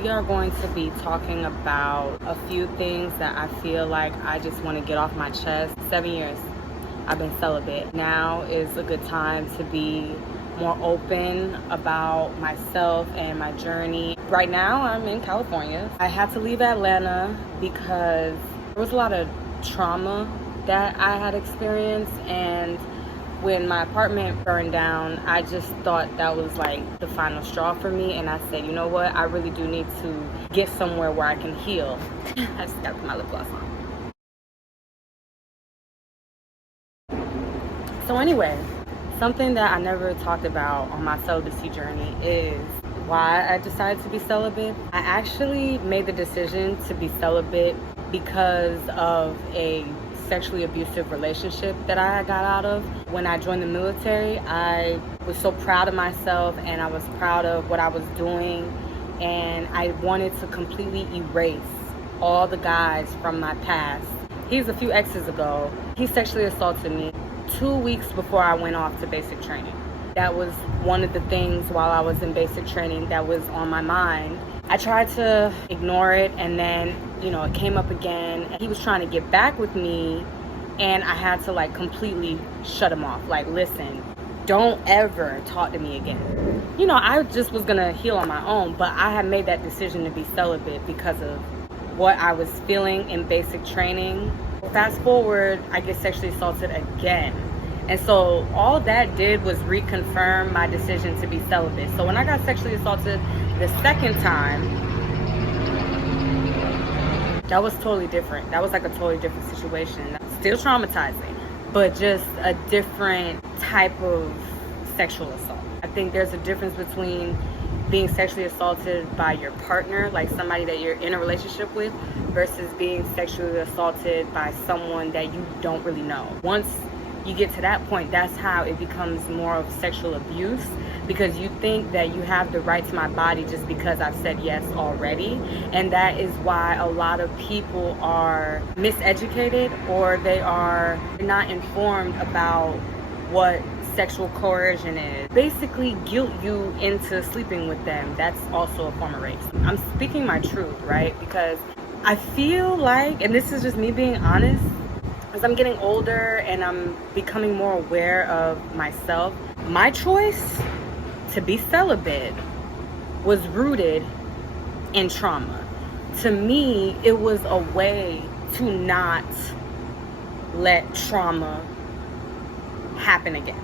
we are going to be talking about a few things that I feel like I just want to get off my chest. 7 years I've been celibate. Now is a good time to be more open about myself and my journey. Right now I'm in California. I had to leave Atlanta because there was a lot of trauma that I had experienced, and when my apartment burned down, I just thought that was like the final straw for me, and I said, you know what, I really do need to get somewhere where I can heal. I just got to put my lip gloss on. So anyway, something that I never talked about on my celibacy journey is why I decided to be celibate. I actually made the decision to be celibate because of a sexually abusive relationship that I got out of. When I joined the military, I was so proud of myself and I was proud of what I was doing, and I wanted to completely erase all the guys from my past. He's a few exes ago. He sexually assaulted me 2 weeks before I went off to basic training. That was one of the things while I was in basic training that was on my mind. I tried to ignore it, and then, it came up again. He was trying to get back with me, and I had to completely shut him off. Listen, don't ever talk to me again. I just was gonna heal on my own, but I had made that decision to be celibate because of what I was feeling in basic training. Fast forward, I get sexually assaulted again. And so all that did was reconfirm my decision to be celibate. So when I got sexually assaulted the second time, that was totally different. That was a totally different situation. Still traumatizing, but just a different type of sexual assault. I think there's a difference between being sexually assaulted by your partner, like somebody that you're in a relationship with, versus being sexually assaulted by someone that you don't really know. Once you get to that point, that's how it becomes more of sexual abuse, because you think that you have the right to my body just because I've said yes already. And that is why a lot of people are miseducated, or they are not informed about what sexual coercion is. Basically guilt you into sleeping with them. That's also a form of rape. I'm speaking my truth, right? Because I feel like, and this is just me being honest, as I'm getting older and I'm becoming more aware of myself, my choice to be celibate was rooted in trauma. To me, it was a way to not let trauma happen again.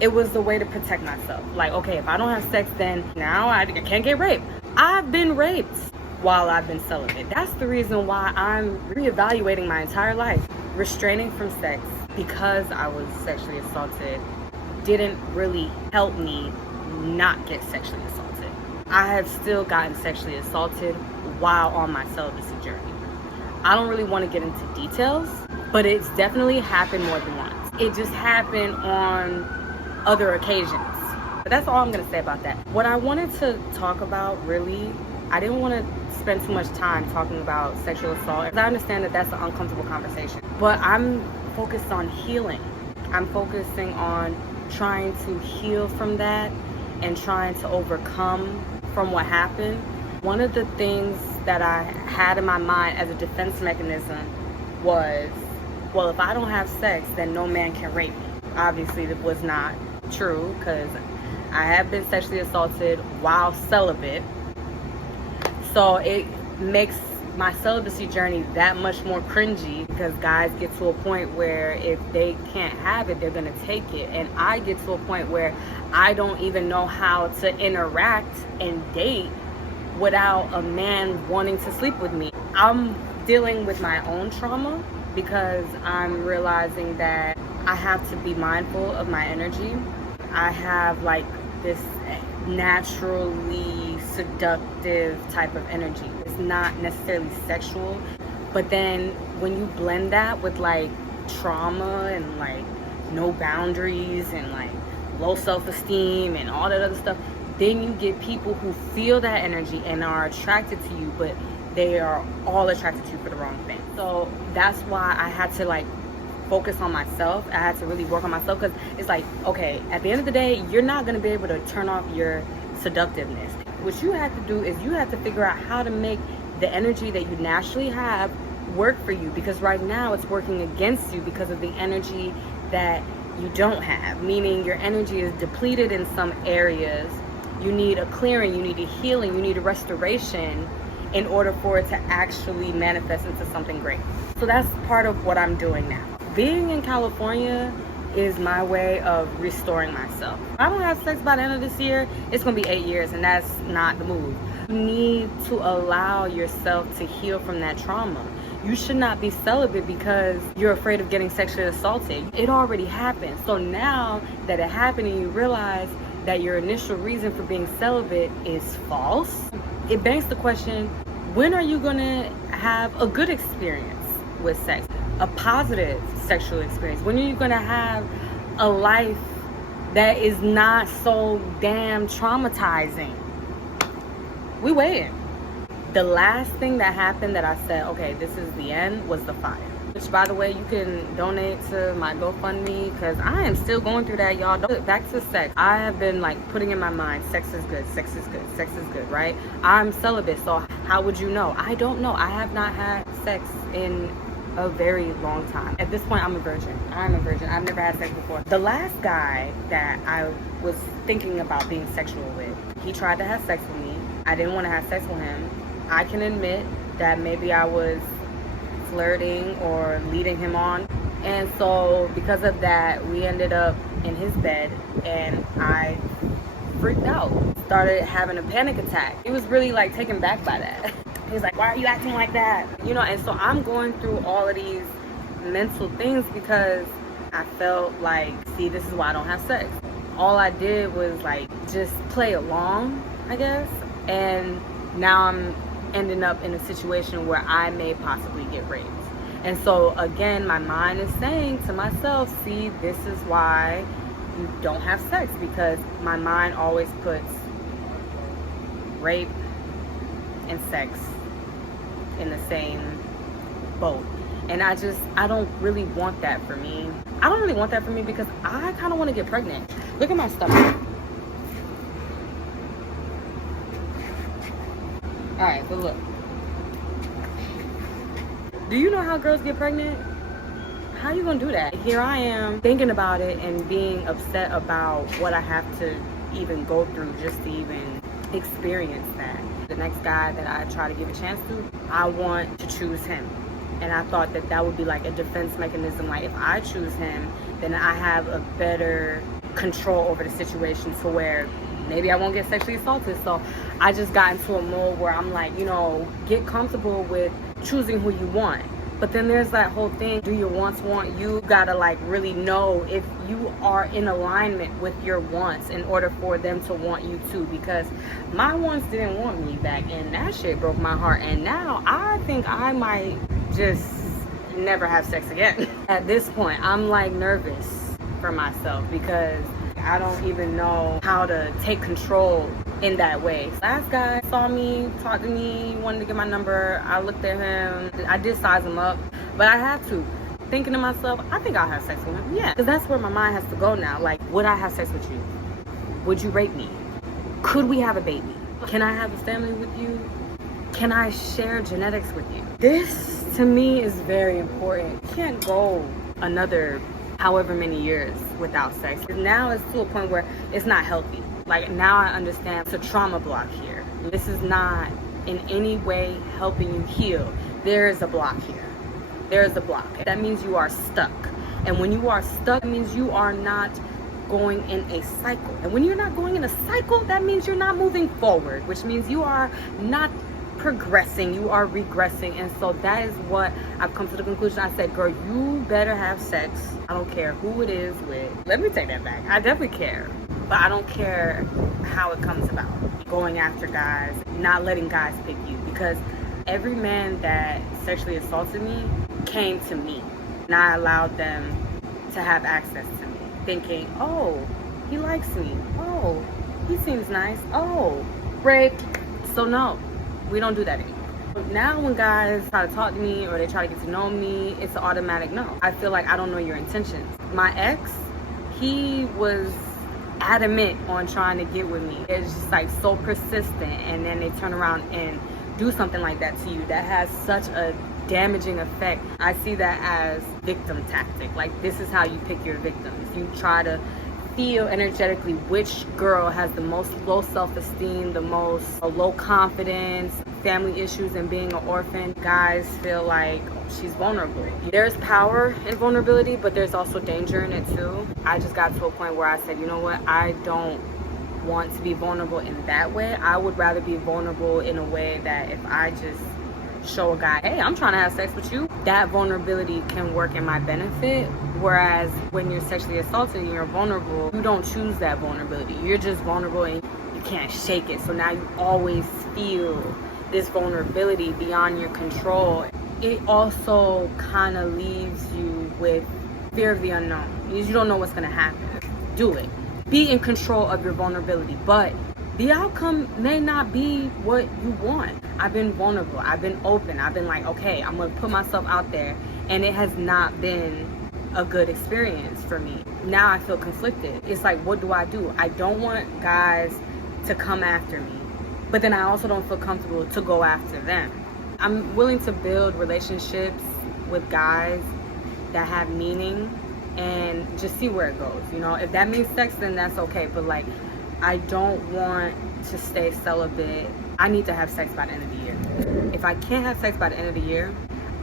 It was a way to protect myself. Okay, if I don't have sex, then now I can't get raped. I've been raped while I've been celibate. That's the reason why I'm reevaluating my entire life. Restraining from sex because I was sexually assaulted didn't really help me not get sexually assaulted. I have still gotten sexually assaulted while on my celibacy journey. I don't really want to get into details, but it's definitely happened more than once. It just happened on other occasions. But that's all I'm going to say about that. What I wanted to talk about, really, I didn't want to spend too much time talking about sexual assault, because I understand that that's an uncomfortable conversation. But I'm focused on healing. I'm focusing on trying to heal from that and trying to overcome from what happened. One of the things that I had in my mind as a defense mechanism was, well, if I don't have sex, then no man can rape me. Obviously, that was not true, because I have been sexually assaulted while celibate. So it makes my celibacy journey that much more cringy, because guys get to a point where if they can't have it, they're gonna take it. And I get to a point where I don't even know how to interact and date without a man wanting to sleep with me. I'm dealing with my own trauma, because I'm realizing that I have to be mindful of my energy. I have this naturally seductive type of energy. It's not necessarily sexual, but then when you blend that with trauma and no boundaries and low self-esteem and all that other stuff, then you get people who feel that energy and are attracted to you, but they are all attracted to you for the wrong thing. So that's why I had to focus on myself. I had to really work on myself, because it's okay, at the end of the day, you're not going to be able to turn off your seductiveness. what you have to do is you have to figure out how to make the energy that you naturally have work for you, because right now it's working against you because of the energy that you don't have, meaning your energy is depleted in some areas. You need a clearing, you need a healing, you need a restoration in order for it to actually manifest into something great. So that's part of what I'm doing now. Being in California is my way of restoring myself. If I don't have sex by the end of this year, it's gonna be 8 years, and that's not the move. You need to allow yourself to heal from that trauma. You should not be celibate because you're afraid of getting sexually assaulted. It already happened. So now that it happened and you realize that your initial reason for being celibate is false, it begs the question, when are you gonna have a good experience with sex? A positive sexual experience? When are you gonna have a life that is not so damn traumatizing? We waiting. The last thing that happened that I said, okay, this is the end, was the fire. Which, by the way, you can donate to my GoFundMe, because I am still going through that, y'all. Back to sex. I have been like putting in my mind, sex is good, sex is good, sex is good, right? I'm celibate, so how would you know? I don't know. I have not had sex in a very long time. At this point, I'm a virgin. I'm a virgin. I've never had sex before. The last guy that I was thinking about being sexual with, he tried to have sex with me. I didn't want to have sex with him. I can admit that maybe I was flirting or leading him on. And so because of that, we ended up in his bed, and I freaked out. Started having a panic attack. He was really like taken back by that. He was like, why are you acting like that? You know, and so I'm going through all of these mental things because I felt like, see, this is why I don't have sex. All I did was like just play along, I guess. And now I'm ending up in a situation where I may possibly get raped. And so again, my mind is saying to myself, see, this is why you don't have sex, because my mind always puts rape and sex in the same boat. And I don't really want that for me. I don't really want that for me because I kind of want to get pregnant. Look at my stomach. All right, but look. Do you know how girls get pregnant? How you gonna do that? Here I am thinking about it and being upset about what I have to even go through just to even experience that. The next guy that I try to give a chance to, I want to choose him. And I thought that that would be like a defense mechanism. Like if I choose him, then I have a better control over the situation to where maybe I won't get sexually assaulted. So I just got into a mode where I'm like, you know, get comfortable with choosing who you want. But then there's that whole thing, do your wants want you? Gotta like really know if you are in alignment with your wants in order for them to want you too. Because my wants didn't want me back, and that shit broke my heart. And now I think I might just never have sex again. At this point, I'm like nervous for myself because I don't even know how to take control in that way. Last guy saw me, talked to me, wanted to get my number. I looked at him. I did size him up, but I had to. Thinking to myself, I think I'll have sex with him. Yeah, because that's where my mind has to go now. Like, would I have sex with you? Would you rape me? Could we have a baby? Can I have a family with you? Can I share genetics with you? This, to me, is very important. You can't go another however many years without sex. Now it's to a point where it's not healthy. Like now I understand it's a trauma block here. This is not in any way helping you heal. There is a block here. There is a block. That means you are stuck. And when you are stuck, it means you are not going in a cycle. And when you're not going in a cycle, that means you're not moving forward, which means you are not progressing, you are regressing. And so that is what I've come to the conclusion. I said, girl, you better have sex. I don't care who it is with. Let me take that back. I definitely care, but I don't care how it comes about. Going after guys, not letting guys pick you, because every man that sexually assaulted me came to me, and I allowed them to have access to me, thinking, oh, he likes me. Oh, he seems nice. Oh, rape. So no. We don't do that anymore. Now when guys try to talk to me or they try to get to know me, it's an automatic no. I feel like I don't know your intentions. My ex, he was adamant on trying to get with me. It's just like so persistent, and then they turn around and do something like that to you that has such a damaging effect. I see that as victim tactic. Like, this is how you pick your victims. You try to feel energetically which girl has the most low self-esteem, the most low confidence, family issues, and being an orphan. Guys feel like she's vulnerable. There's power in vulnerability, but there's also danger in it too. I just got to a point where I said, you know what, I don't want to be vulnerable in that way. I would rather be vulnerable in a way that if I just show a guy, hey, I'm trying to have sex with you, that vulnerability can work in my benefit. Whereas when you're sexually assaulted and you're vulnerable, you don't choose that vulnerability. You're just vulnerable and you can't shake it. So now you always feel this vulnerability beyond your control. It also kind of leaves you with fear of the unknown. You don't know what's going to happen. Do it. Be in control of your vulnerability, but the outcome may not be what you want. I've been vulnerable. I've been open. I've been like, okay, I'm going to put myself out there. And it has not been a good experience for me. Now I feel conflicted. It's like, what do? I don't want guys to come after me, but then I also don't feel comfortable to go after them. I'm willing to build relationships with guys that have meaning and just see where it goes. You know, if that means sex, then that's okay. But like, I don't want to stay celibate. I need to have sex by the end of the year. If I can't have sex by the end of the year,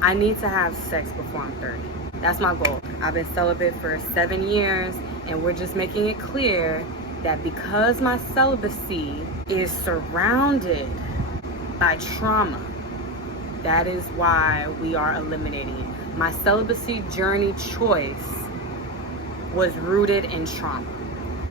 I need to have sex before I'm 30. That's my goal. I've been celibate for 7 years, and we're just making it clear that because my celibacy is surrounded by trauma, that is why we are eliminating it. My celibacy journey choice was rooted in trauma.